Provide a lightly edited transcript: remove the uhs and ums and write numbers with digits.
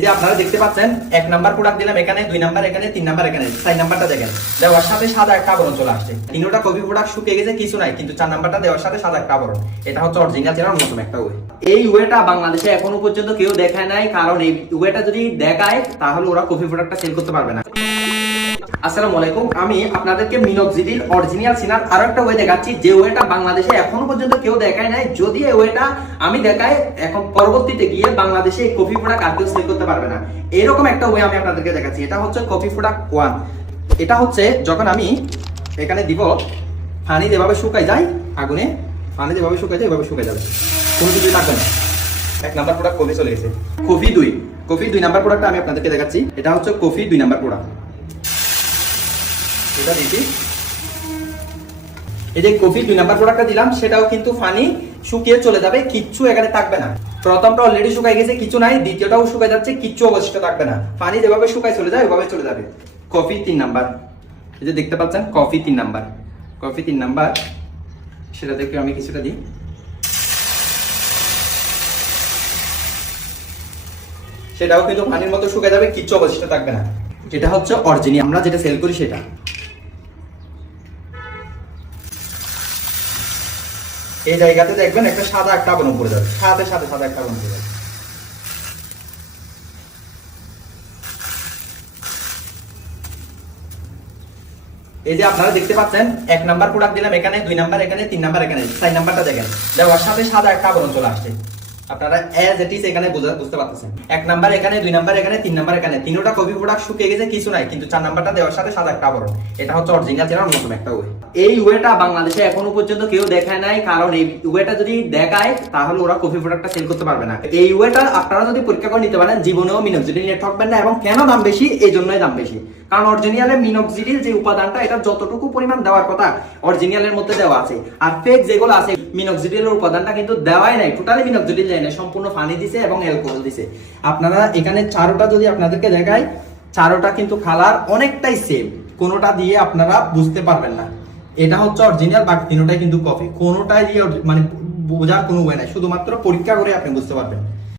এই যে আপনারা দেখতে পাচ্ছেন এক নাম্বার প্রোডাক্ট দিলাম এখানে, 2 নাম্বার এখানে, 3 নাম্বার এখানে, 4 নাম্বারটা দেখেন দেওয়ার সাথে সাদা একটা আবরণ চলে আসছে। তিনটা কপি প্রোডাক্ট শুকিয়ে গেছে কিছু নাই, কিন্তু 4 নাম্বারটা দেওয়ার সাথে সাদা একটা আবরণ। এটা হচ্ছে অরিজিনাল চেনার নতুন একটা ওয়ে। এই ওয়েটা বাংলাদেশে এখনো পর্যন্ত কেউ দেখায় নাই, কারণ এই ওয়েটা যদি দেখায় তাহলে ওরা কপি প্রোডাক্টটা সেল করতে পারবে না। আসসালামু আলাইকুম, আমি আপনাদেরকে মিনক্সিডিল অরিজিনাল সিনার আরো একটা ওয়ে দেখাচ্ছি, যে ওয়েটা বাংলাদেশে এখনো পর্যন্ত কেউ দেখায় নাই। যদি এই ওয়েটা আমি দেখাই, এখন পরবর্তীতে গিয়ে বাংলাদেশে এই কফি প্রোডাক্ট আর কেউ সেল করতে পারবে না। এরকম একটা ওয়ে আমি আপনাদেরকে দেখাচ্ছি। এটা হচ্ছে কফি প্রোডাক্ট 1। এটা হচ্ছে যখন আমি এখানে দিব, পানি যেভাবে শুকাই যায় আগুনে, পানি যেভাবে শুকাই যায় এভাবে শুকাই যাবে, কোনো কিছু থাকবে না। এক নাম্বার প্রোডাক্ট কফি চলে গেছে। কফি 2 নাম্বার প্রোডাক্ট আমি আপনাদেরকে দেখাচ্ছি। এটা হচ্ছে কফি 2 নাম্বার প্রোডাক্ট। এটা দেখি, এই যে কফি 2 নাম্বার প্রোডাক্টটা দিলাম, সেটাও কিন্তু পানি শুকিয়ে চলে যাবে, কিচ্ছু এখানে থাকবে না। প্রথমটা অলরেডি শুকাই গেছে, কিছু নাই। দ্বিতীয়টাও শুকাই যাচ্ছে, কিচ্ছু অবশিষ্ট থাকবে না। পানি যেভাবে শুকায় চলে যায় ওইভাবে চলে যাবে। কফি 3 নাম্বার, এই যে দেখতে পাচ্ছেন কফি 3 নাম্বার, কফি 3 নাম্বার। সেটা দেখে আমি কিছুটা দিই। সেটাও কিন্তু পানির মতো শুকায় যাবে, কিচ্ছু অবশিষ্ট থাকবে না। এটা হচ্ছে অরিজিনাল, আমরা যেটা সেল করি সেটা। এই জায়গাতে দেখবেন একটা সাদা একটা আবরণ পড়ে যাবে, সাথে সাথে সাদা একটা আবরণ পড়ে যাবে। এই যে আপনারা দেখতে পাচ্ছেন এক নাম্বার প্রোডাক্ট দিলাম এখানে, 2 নাম্বার এখানে, 3 নাম্বার এখানে, 4 নাম্বারটা দেখেন দেওয়ার সাথে সাদা একটা আবরণ চলে আসছে। আপনারা এজ ইট ইজ এখানে বুঝতে পারতেছেন। এক নাম্বার এখানে, 2 নাম্বার এখানে, 3 নাম্বার এখানে, তিনটা কপি প্রোডাক্ট শুকিয়ে গেছে কিছু নাই, কিন্তু 4 নাম্বারটা দেওয়ার সাথে সাদা একটা আবরণ। এটা হচ্ছে অরিজিনাল চেনার নতুন একটা ওয়ে। এই ওয়েটা বাংলাদেশে এখনো পর্যন্ত কেউ দেখায় নাই, কারণ এই ওয়েটা যদি দেখায় তাহলে ওরা কফি প্রোডাক্টটা সেল করতে পারবে না। এই ওয়েটা আপনারা যদি পরীক্ষা করে নিতে পারেন, জীবনেও মিনক্সিডিল নিয়ে ঠকবেন না। এবং কেন দাম বেশি? এই জন্যই দাম বেশি, কারণ অরিজিনালে মিনক্সিডিল যে উপাদানটা, এটা যতটুকু পরিমাণ দেওয়ার কথা অরিজিনালের মধ্যে দেওয়া আছে। আর ফেক যেগুলো আছে, মিনক্সিডিলের উপাদানটা কিন্তু দেওয়াই নাই, টোটালি মিনক্সিডিল দেয় না, সম্পূর্ণ পানি দিছে এবং অ্যালকোহল দিছে। আপনারা এখানে চারোটা যদি আপনাদেরকে দেখাই, চারোটা কিন্তু কালার অনেকটাই সেম, কোনোটা দিয়ে আপনারা বুঝতে পারবেন না এটা হচ্ছে অরিজিনাল। বাকি তিনটাই কিন্তু কপি, কোনোটাই দিয়ে মানে বোঝার কোনো উপায় নাই, শুধুমাত্র পরীক্ষা করে আপনি বুঝতে পারবেন।